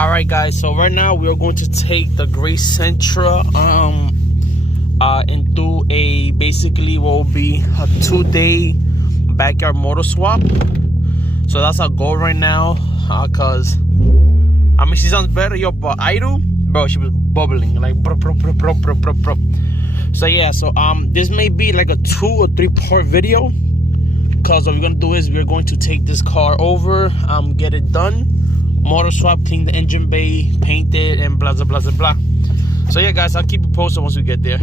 Alright guys, so right now we are going to take the gray Sentra and do a basically what will be a 2-day backyard motor swap. So that's our goal right now, cause I mean she sounds better, yo, but idle, bro, she was bubbling like bro. So yeah, so this may be like a 2 or 3 part video, cause what we're gonna do is we're going to take this car over, get it done, motor swap, clean the engine bay, paint it, and blah blah blah blah. So yeah guys, I'll keep you posted once we get there.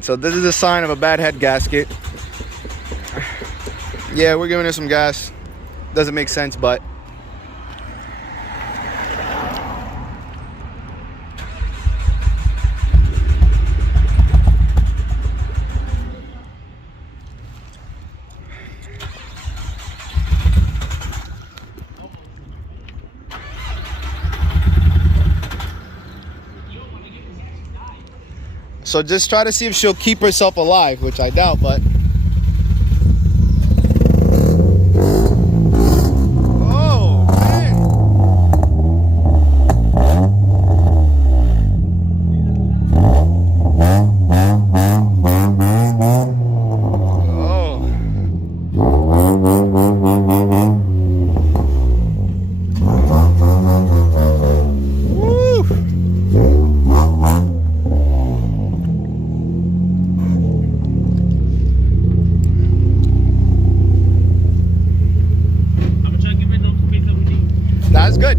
So this is a sign of a bad head gasket. Yeah, we're giving it some gas. Doesn't make sense, but so just try to see if she'll keep herself alive, which I doubt, but oh man. That's good.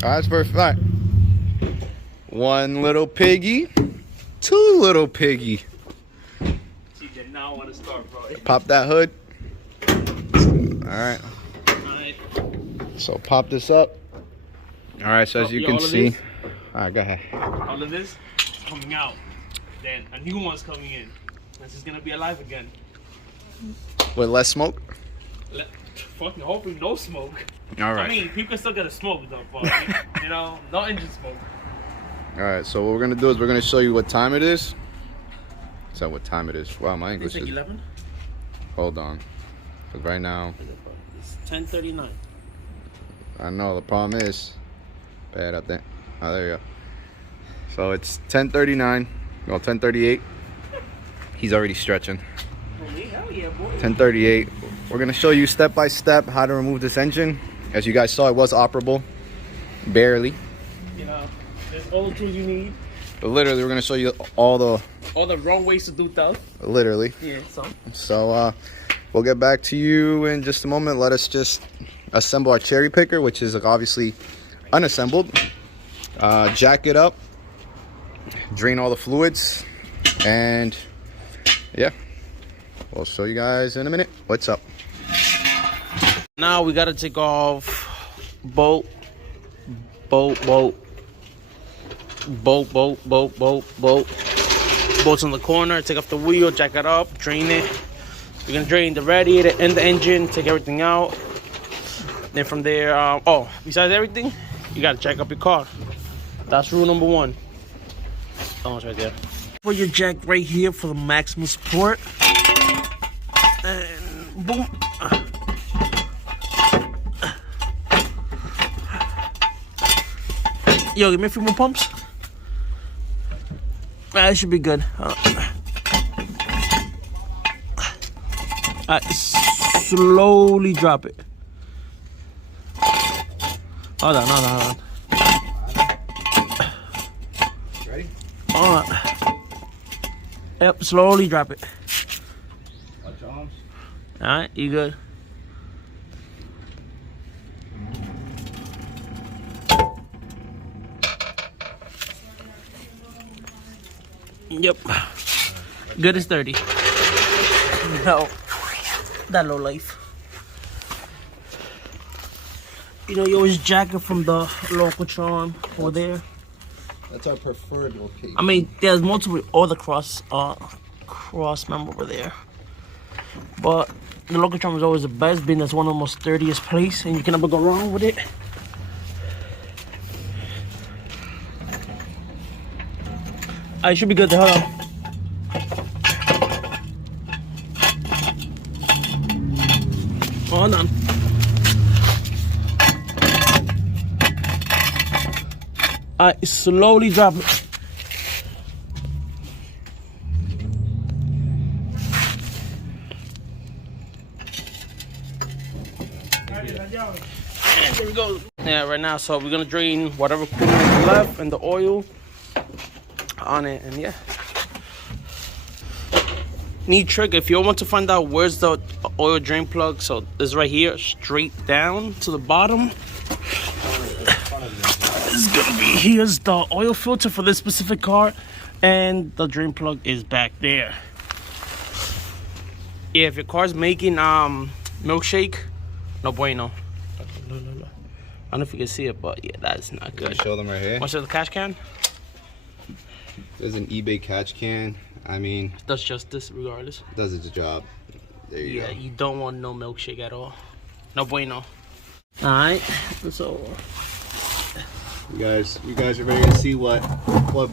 That's perfect. All right. One little piggy, 2 little piggy. She did not want to start, bro. Pop that hood. All right. So pop this up. All right. So as you can see, all right, go ahead. All of this is coming out. Then a new one's coming in. This is gonna be alive again. With less smoke. Fucking hopefully no smoke. All right. I mean, people still gotta smoke though, but you know, no engine smoke. All right. So what we're gonna do is we're gonna show you what time it is. Is that what time it is? Wow, my English It's like is. 11. Hold on, because right now. It's 10:39. I know the problem is bad up there. Oh, there you go. So it's 10:39. Well, 10:38. He's already stretching. Hell yeah, boy. 10:38. We're gonna show you step by step how to remove this engine. As you guys saw, it was operable, barely. You know, there's all the tools you need. But literally, we're gonna show you all the wrong ways to do stuff. Literally. Yeah. So we'll get back to you in just a moment. Let us just assemble our cherry picker, which is obviously unassembled. Jack it up, drain all the fluids, and yeah, we'll show you guys in a minute what's up. Now we gotta take off bolts on the corner, take off the wheel, jack it up, drain it. We're gonna drain the radiator and the engine, take everything out. Then from there, besides everything, you gotta jack up your car. That's rule number 1. Oh, it's right there. Put your jack right here for the maximum support. And boom. Yo, give me a few more pumps. That should be good. Slowly drop it. Hold on. Ready? Alright. Yep, slowly drop it. Watch your arms. Alright, you good? Yep. Good as 30. No. That low life. You know, you always jack it from the local charm over there. That's our preferred location. I mean, there's multiple other cross member over there, but the local charm is always the best, being that's one of the most sturdiest place, and you can never go wrong with it. I should be good to hold on. Hold on. I slowly drop it. And there we go. Yeah, right now, so we're gonna drain whatever coolant is left and the oil on it, and yeah. Neat trick, if you want to find out where's the oil drain plug, so this right here, straight down to the bottom. It's gonna be, here's the oil filter for this specific car, and the drain plug is back there. Yeah, if your car's making milkshake, no bueno. I don't know if you can see it, but yeah, that's not good. Show them right here. What's the cash can? There's an eBay catch can. I mean, Does justice regardless. does its job. There you go. Yeah, you don't want no milkshake at all. No bueno. Alright, so You guys are ready to see what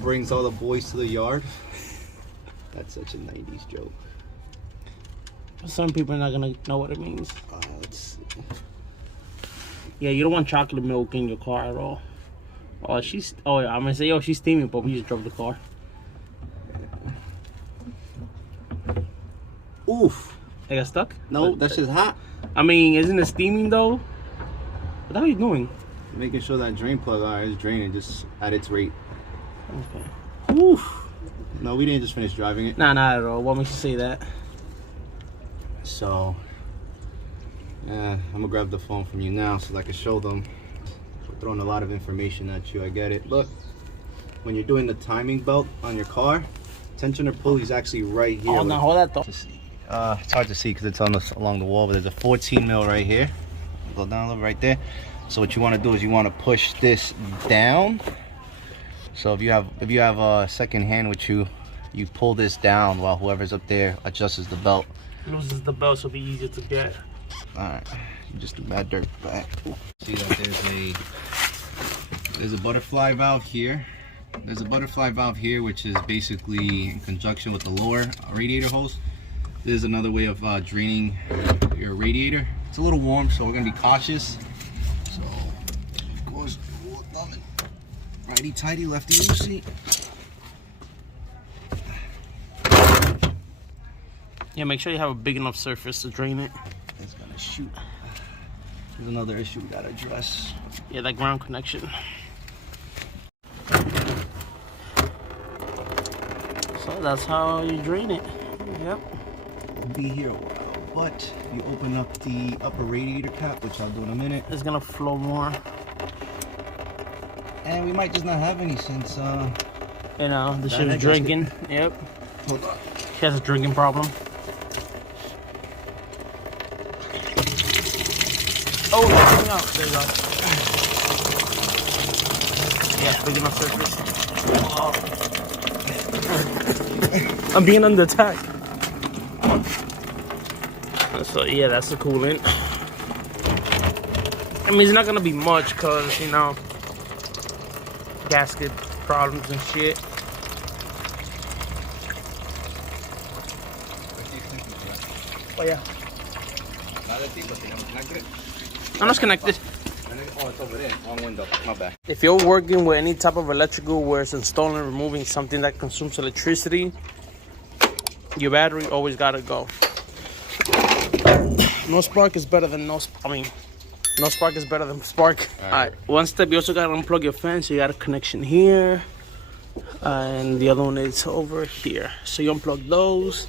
brings all the boys to the yard? That's such a 90s joke. some people are not gonna know what it means. Let's see. Yeah, you don't want chocolate milk in your car at all. Oh, I'm gonna say, yo, she's steaming, but we just drove the car. Oof. I got stuck? No, that shit's hot. I mean, isn't it steaming though? What the hell are you doing? Making sure that drain plug is draining just at its rate. Okay. Oof. No, we didn't just finish driving it. Nah, not at all. What makes you say that? So, I'm gonna grab the phone from you now so that I can show them. We're throwing a lot of information at you. I get it. Look, when you're doing the timing belt on your car, tensioner pulley is actually right here. Oh, no, hold that though. It's hard to see because it's along the wall, but there's a 14 mil right here. Go down a little right there. So what you want to do is you want to push this down. So if you have a second hand with you, you pull this down while whoever's up there adjusts the belt. Loses the belt, so it'll be easier to get. All right, you just do bad dirt back. See that there's a butterfly valve here. There's a butterfly valve here, which is basically in conjunction with the lower radiator hose. This is another way of draining your radiator. It's a little warm, so we're gonna be cautious. So, of course, righty tighty, lefty loosey. Yeah, make sure you have a big enough surface to drain it. It's gonna shoot. There's another issue we gotta address. Yeah, that ground connection. So that's how you drain it. Yep. We'll be here a while, but you open up the upper radiator cap, which I'll do in a minute. It's gonna flow more. And we might just not have any since You know, the shit's drinking. Yep. Hold on. She has a drinking problem. Oh, it's coming out. There you go. Yeah, big enough surface. I'm being under attack. So yeah, that's the coolant. I mean, it's not gonna be much, cause you know, gasket problems and shit. Oh yeah. I'm not connected. Oh, it's over there. Wrong window. My bad. If you're working with any type of electrical where it's installing and removing something that consumes electricity, your battery always gotta go. No spark is better than no spark is better than spark. Alright, one step, you also gotta unplug your fan, so you got a connection here. And the other one is over here. So you unplug those.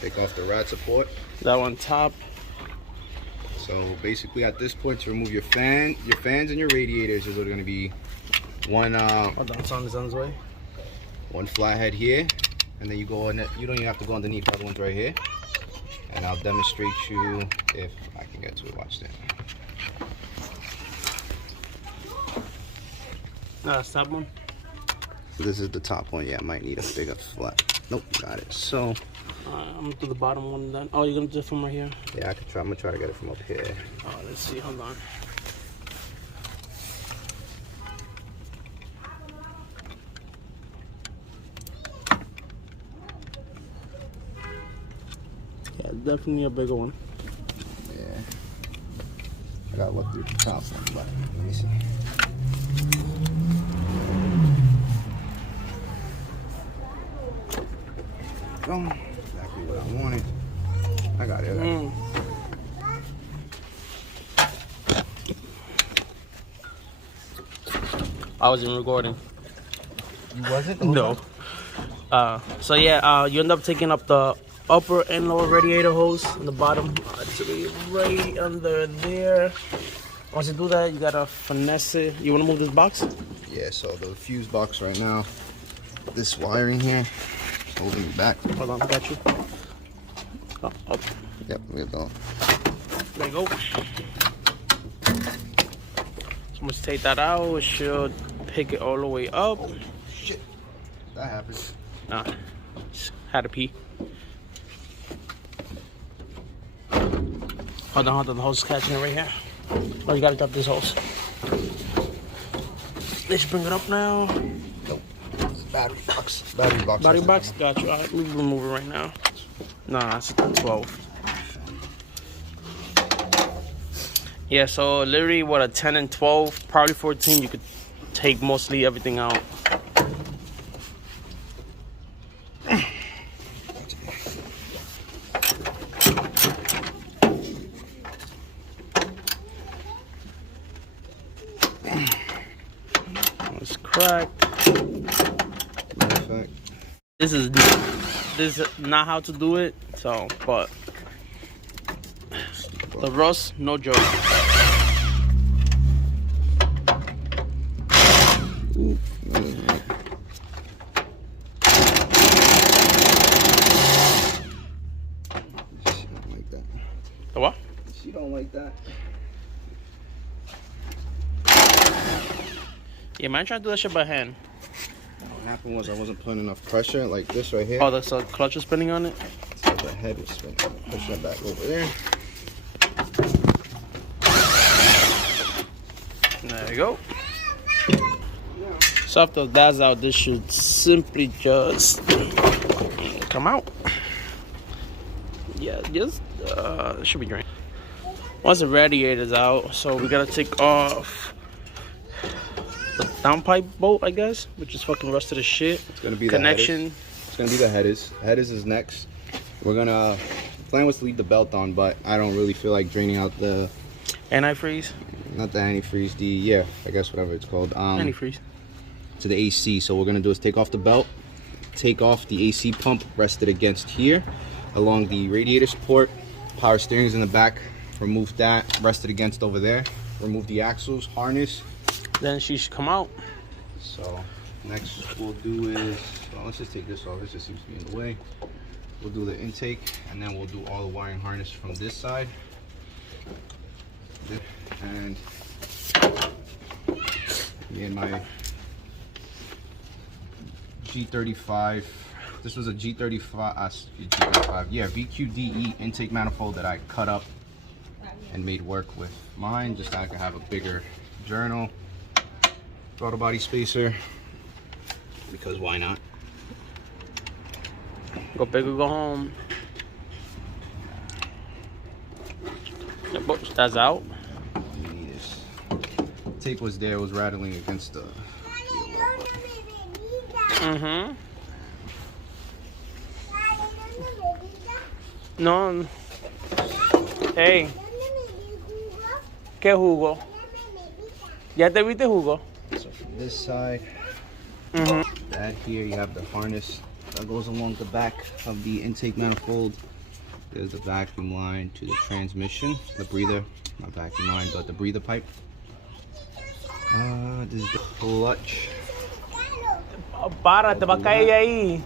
Take off the rat support. That one top. So basically at this point, to remove your fans and your radiators, is going to be one Hold on, it's on his way. one flathead here, and then you go on it. You don't even have to go underneath. The other one's right here, and I'll demonstrate you if I can get to it. Watch that. Top one. So this is the top one. Yeah, I might need a bigger flat. Nope, got it. So I'm gonna do the bottom one then. Oh, you're gonna do it from right here? yeah, I could try. I'm gonna try to get it from up here. Oh, let's see. Hold on. Yeah, definitely a bigger one. Yeah. I gotta look through the top one, but let me see. Boom. Exactly what I wanted. I got it. I wasn't recording. You wasn't? No. So yeah, you end up taking up the upper and lower radiator hose on the bottom, actually right under there. Once you do that, you gotta finesse it. You wanna move this box? Yeah, so the fuse box right now, this wiring here, holding me back. Hold on, I got you. Oh, up. Yep, we're going. There you go. So let's take that out. It should pick it all the way up. Oh, shit. That happens. Nah, just had to pee. Hold on, the hose is catching it right here. Oh, you gotta drop this hose. Let's bring it up now. Nope. Battery box. Battery box. Battery box, got you. All right, let me remove it right now. Nah, it's 12. Yeah, so literally what a 10 and 12, probably 14, you could take mostly everything out. It's cracked. Matter of fact. This is not how to do it, so but the rust, no joke. She don't like that. The what? She don't like that. Yeah, man, trying to do that shit by hand. What happened was I wasn't putting enough pressure, like this right here. Oh, that's a clutch is spinning on it. So the head was spinning. Push that back over there. There you go. So after that's out, this should simply just come out. Yeah, just it should be drained. Once the radiator's out, so we gotta take off the downpipe bolt, I guess, which is fucking rusted as shit. It's gonna be connection. It's gonna be the headers. Headers is next. We're gonna plan was to leave the belt on, but I don't really feel like draining out the Antifreeze. not the antifreeze, the I guess whatever it's called. Antifreeze. To the AC. So what we're gonna do is take off the belt, take off the AC pump rested against here, along the radiator support. Power steering is in the back. Remove that, rested against over there. Remove the axles, harness. Then she should come out. So next we'll do is, well, let's just take this off. This just seems to be in the way. We'll do the intake, and then we'll do all the wiring harness from this side. And me and my G35. This was a G35, yeah, VQDE intake manifold that I cut up and made work with mine, just so I could have a bigger journal. Throttle body spacer, because why not? Go big or go home. That's out. Tape was there, was rattling against the Mm-hmm. No. Hey. ¿Qué jugo? ¿Ya te viste jugo? So from this side, that here you have the harness that goes along the back of the intake manifold. There's the vacuum line to the transmission, the breather, not vacuum line, but the breather pipe. This is the clutch. Para, te va a caer ahí.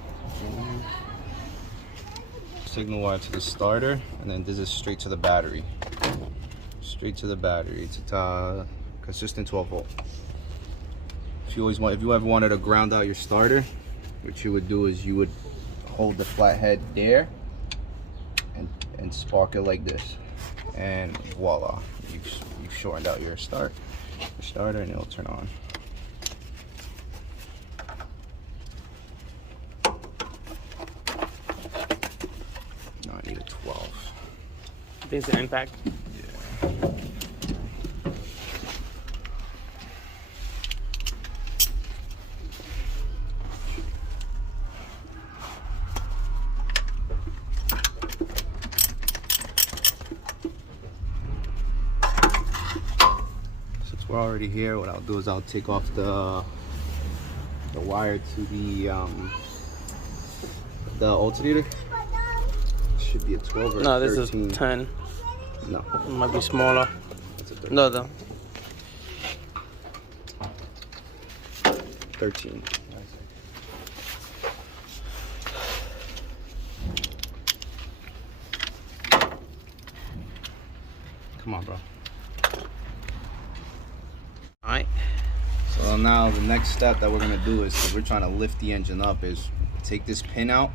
Signal wire to the starter, and then this is straight to the battery. Straight to the battery. It's a consistent 12 volt. if you ever wanted to ground out your starter, what you would do is you would hold the flathead there and spark it like this, and voila, you've shortened out your starter, and it'll turn on. No, I need a 12. I think it's the impact. Yeah. Since we're already here, what I'll do is I'll take off the wire to the alternator. Should be a 12 or No, 13. this is 10. No, It might be smaller. it's a 13. No. 13. Come on, bro. Alright. So now the next step that we're gonna do is, because we're trying to lift the engine up, is take this pin out,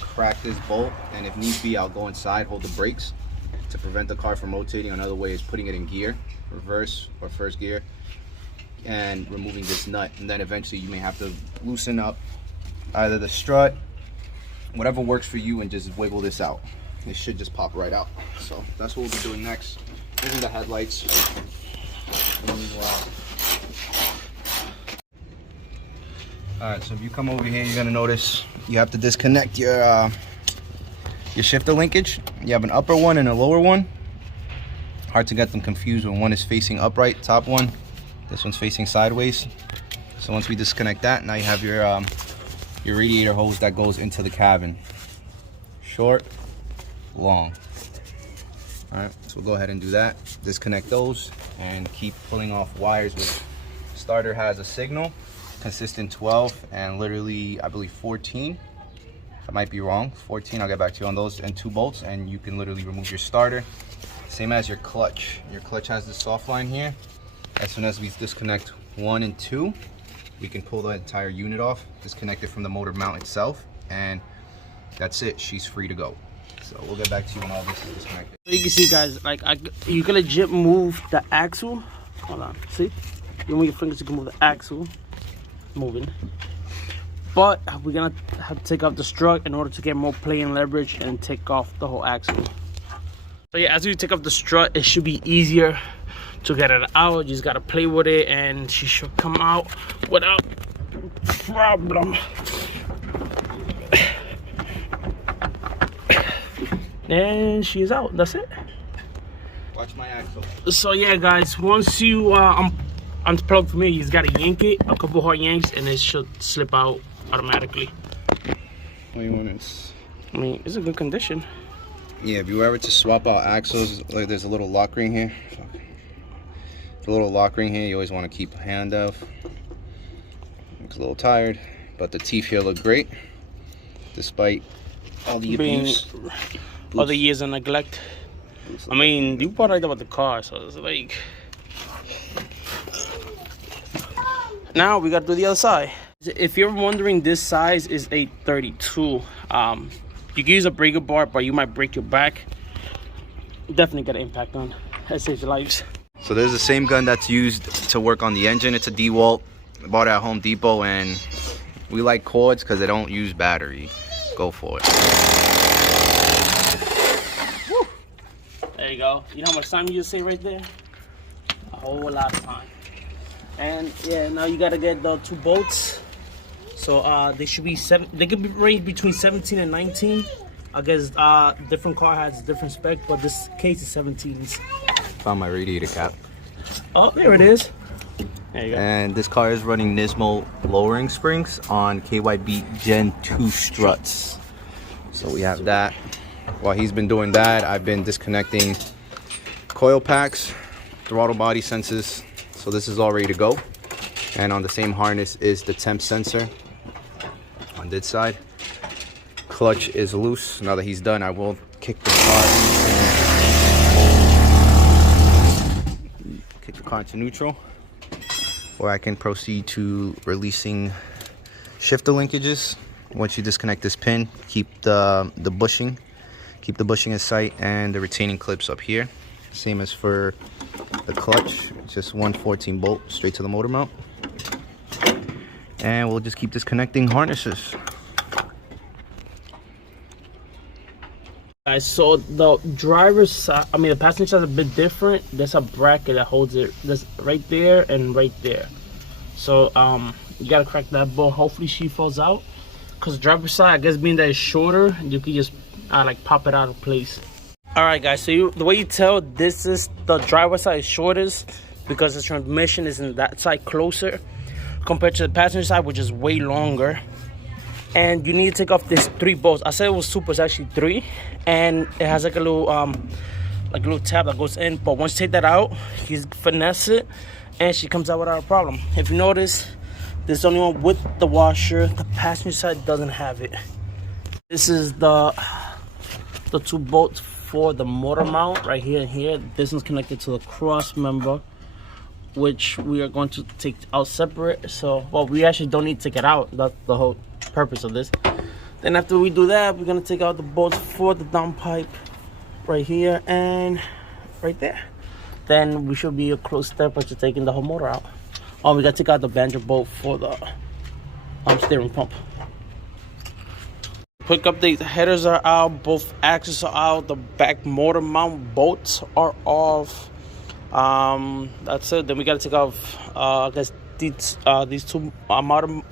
crack this bolt, and if need be, I'll go inside, hold the brakes to prevent the car from rotating. Another way is putting it in gear, reverse or first gear, and removing this nut. And then eventually you may have to loosen up either the strut, whatever works for you, and just wiggle this out. It should just pop right out. So that's what we'll be doing next. Moving the headlights. Alright, so if you come over here, you're gonna notice you have to disconnect your shifter linkage. You have an upper one and a lower one. Hard to get them confused when one is facing upright, top one. This one's facing sideways. So once we disconnect that, now you have your radiator hose that goes into the cabin. Short, long. Alright, so we'll go ahead and do that. Disconnect those and keep pulling off wires. Which starter has a signal, consistent 12 and literally I believe 14. I might be wrong, 14. I'll get back to you on those, and 2 bolts, and you can literally remove your starter. Same as your clutch. Your clutch has this soft line here. As soon as we disconnect 1 and 2, we can pull the entire unit off, disconnect it from the motor mount itself, and that's it. She's free to go. So we'll get back to you when all this is disconnected. You can see, guys, like you can legit move the axle. Hold on, see? You move your fingers, you can move the axle. Moving. But we're gonna have to take off the strut in order to get more play and leverage and take off the whole axle. So yeah, as you take off the strut, it should be easier to get it out. You just gotta play with it and she should come out without problem. And she's out. That's it. Watch my axle. So yeah, guys, once you unplug from here, you just gotta yank it a couple hard yanks and it should slip out automatically. What do you want this? I mean, it's a good condition. Yeah, if you were ever to swap out axles, like there's a little lock ring here. The little lock ring here, you always want to keep a hand of. Looks a little tired, but the teeth here look great, despite all the abuse. All the years of neglect. I mean, you bought right about the car, so it's like. Now we got to do the other side. If you're wondering, this size is a 32. You can use a breaker bar, but you might break your back. Definitely got an impact on. That saves lives. So there's the same gun that's used to work on the engine. It's a DeWalt. I bought it at Home Depot, and we like cords because they don't use battery. Go for it. Woo. There you go. You know how much time you just say right there? A whole lot of time. And yeah, now you gotta get the 2 bolts. So they should be they could be ranged between 17 and 19. I guess different car has different spec, but this case is 17s. Found my radiator cap. Oh, there it is. There you go. And this car is running Nismo lowering springs on KYB Gen 2 struts. So we have that. While he's been doing that, I've been disconnecting coil packs, throttle body sensors. So this is all ready to go. And on the same harness is the temp sensor on this side. Clutch is loose. Now that he's done, I will kick the car into neutral. before I can proceed to releasing shifter linkages. Once you disconnect this pin, keep the bushing in sight and the retaining clips up here. Same as for the clutch, just one 14 bolt straight to the motor mount. And we'll just keep disconnecting harnesses. Guys, so the driver's side, the passenger side is a bit different. There's a bracket that holds it. There's right there and right there. So you gotta crack that bolt. Hopefully she falls out. Cause the driver's side, I guess being that it's shorter, you can just like pop it out of place. All right, guys. So the way you tell this is the driver's side is shortest because the transmission is in that side closer compared to the passenger side, which is way longer. And you need to take off these 3 bolts. I said it was 2, but it's actually 3, and it has like a little tab that goes in. But once you take that out, you finesse it, and she comes out without a problem. If you notice, this is the only one with the washer. The passenger side doesn't have it. This is the 2 bolts for the motor mount right here and here. This one's connected to the cross member, which we are going to take out separate. So, well, we actually don't need to take it out. That's the whole purpose of this. Then after we do that, we're gonna take out the bolts for the downpipe right here and right there. Then we should be a close step to taking the whole motor out. Oh, we gotta take out the banjo bolt for the steering pump. Quick update: the headers are out, both axles are out, the back motor mount bolts are off. That's it. Then we gotta take off I guess these 2 motor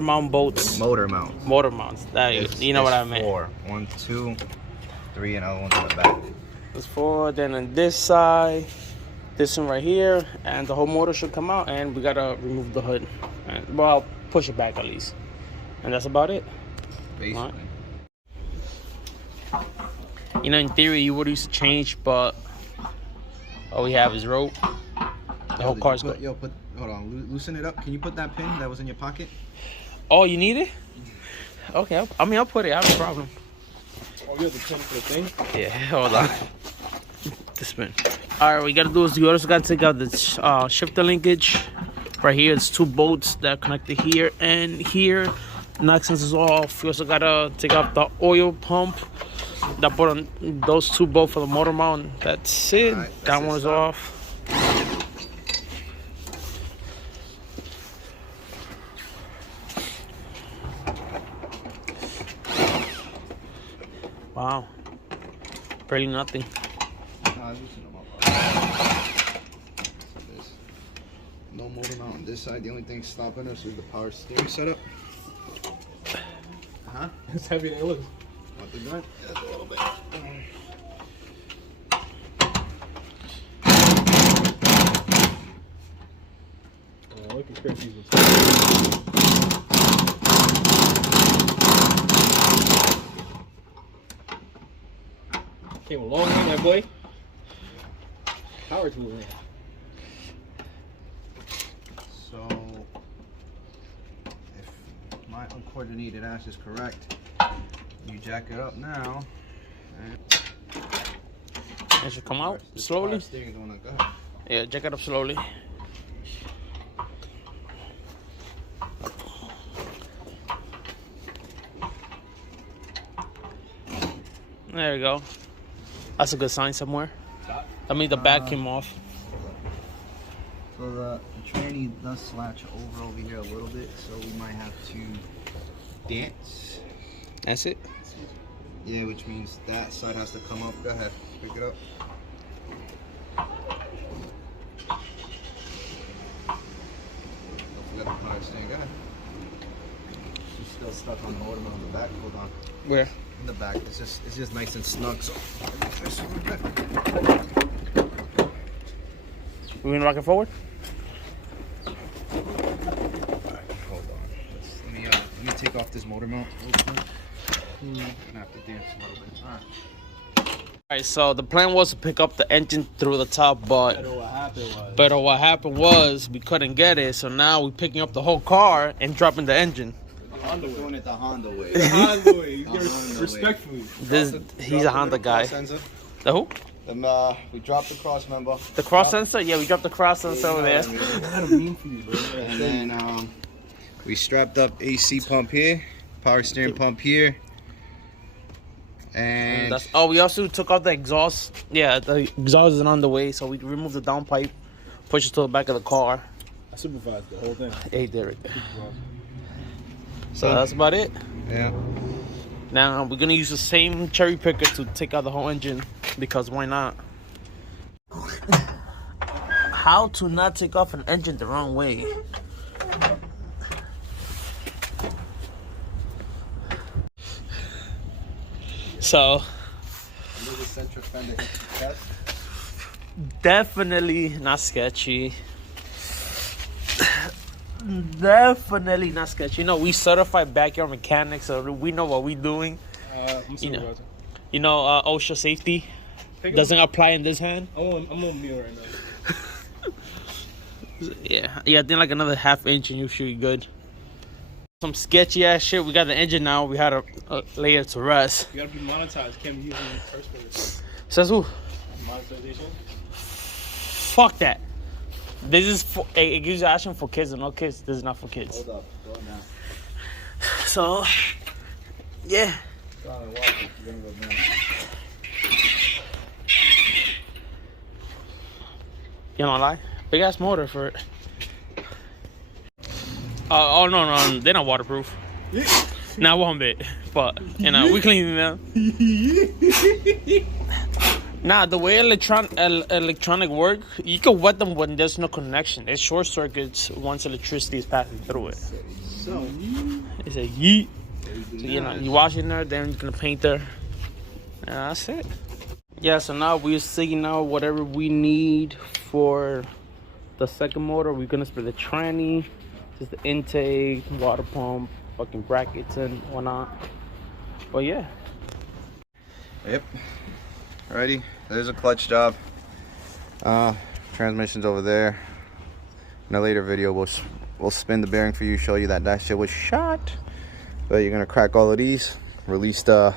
mount bolts. Motor mounts. You know what I meant. 4. 1, 2, 3, and other one's in the back. That's 4. Then on this side, this one right here, and the whole motor should come out. And we gotta remove the hood. And, well, push it back at least. And that's about it. Basically. Right. In theory, you would use to change, but all we have is rope. The whole car's good. Hold on, loosen it up. Can you put that pin that was in your pocket? Oh, you need it? Okay, I'll put it. I have no problem. Oh, you have the pin for the thing? Yeah, hold on. This pin. All right, what you gotta do is you also gotta take out the shifter linkage. Right here, it's 2 bolts that are connected here and here. Next is off. You also gotta take out the oil pump that put on those 2 bolts for the motor mount. That's it. Right, that one's off. Wow, barely nothing. No motor mount on this side. The only thing stopping us is the power steering setup. Huh? It's heavier than it looks. Want the gun? Yeah, a little bit. Oh, look at Chrissy's. Came a long way, my boy. Power tools in. So, if my uncoordinated ass is correct, you jack it up now. And It should come out slowly. Yeah, jack it up slowly. There you go. That's a good sign somewhere. I mean, the back came off. So the tranny does slatch over here a little bit, so we might have to dance. That's it? Yeah, which means that side has to come up. Go ahead, pick it up. Don't forget the power steering. Go ahead. She's still stuck on the ornament on the back. Hold on. Where? In the back. It's just nice and snug. So We gonna rock it forward? alright, hold on. Let me take off this motor mount real quick. I'm gonna have to dance a little bit. Alright, so the plan was to pick up the engine through the top, but what happened was we couldn't get it, so now we're picking up the whole car and dropping the engine. We're doing it the Honda way. Honda way. Respectfully. He's a Honda guy. The who? Then we dropped the cross member. The cross sensor? Yeah, we dropped the cross sensor over there. And then we strapped up AC pump here, power steering pump here. And we also took out the exhaust. Yeah, the exhaust isn't on the way, so we removed the downpipe, pushed it to the back of the car. I supervised the whole thing. Hey, Derek. So that's about it. Yeah. Now we're gonna use the same cherry picker to take out the whole engine, because why not? How to not take off an engine the wrong way? So definitely not sketchy. Definitely not sketchy. You know, we certified backyard mechanics, so we know what we're doing. You know, OSHA safety doesn't apply in this hand. I'm on meal right now. Yeah, I think like another half inch and you should be good. Some sketchy ass shit. We got the engine now. We had to lay it to rest. You gotta be monetized. Can't be using first person. Says who? Monetization. Fuck that. This is for it gives you action for kids and no kids. This is not for kids. Hold up, go now. So, yeah. You don't lie? Big ass motor for it. Oh no, they're not waterproof. Not one bit, but you know we clean them. Nah, the way electronic work, you can wet them when there's no connection. It short circuits once electricity is passing through it. So It's a yeet. So, you know, you wash it there, then you're gonna paint there. And that's it. Yeah, so now we're seeing out whatever we need for the second motor. We're gonna spray the tranny, just the intake, water pump, fucking brackets and whatnot. But yeah. Yep. Alrighty, there's a clutch job. Transmission's over there. In a later video, we'll spin the bearing for you, show you that shit was shot. But you're gonna crack all of these, release the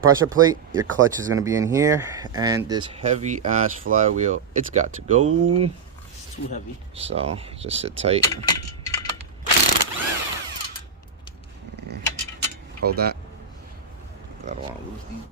pressure plate. Your clutch is gonna be in here, and this heavy ass flywheel, it's got to go. It's too heavy. So just sit tight. Hold that. I don't want to lose these.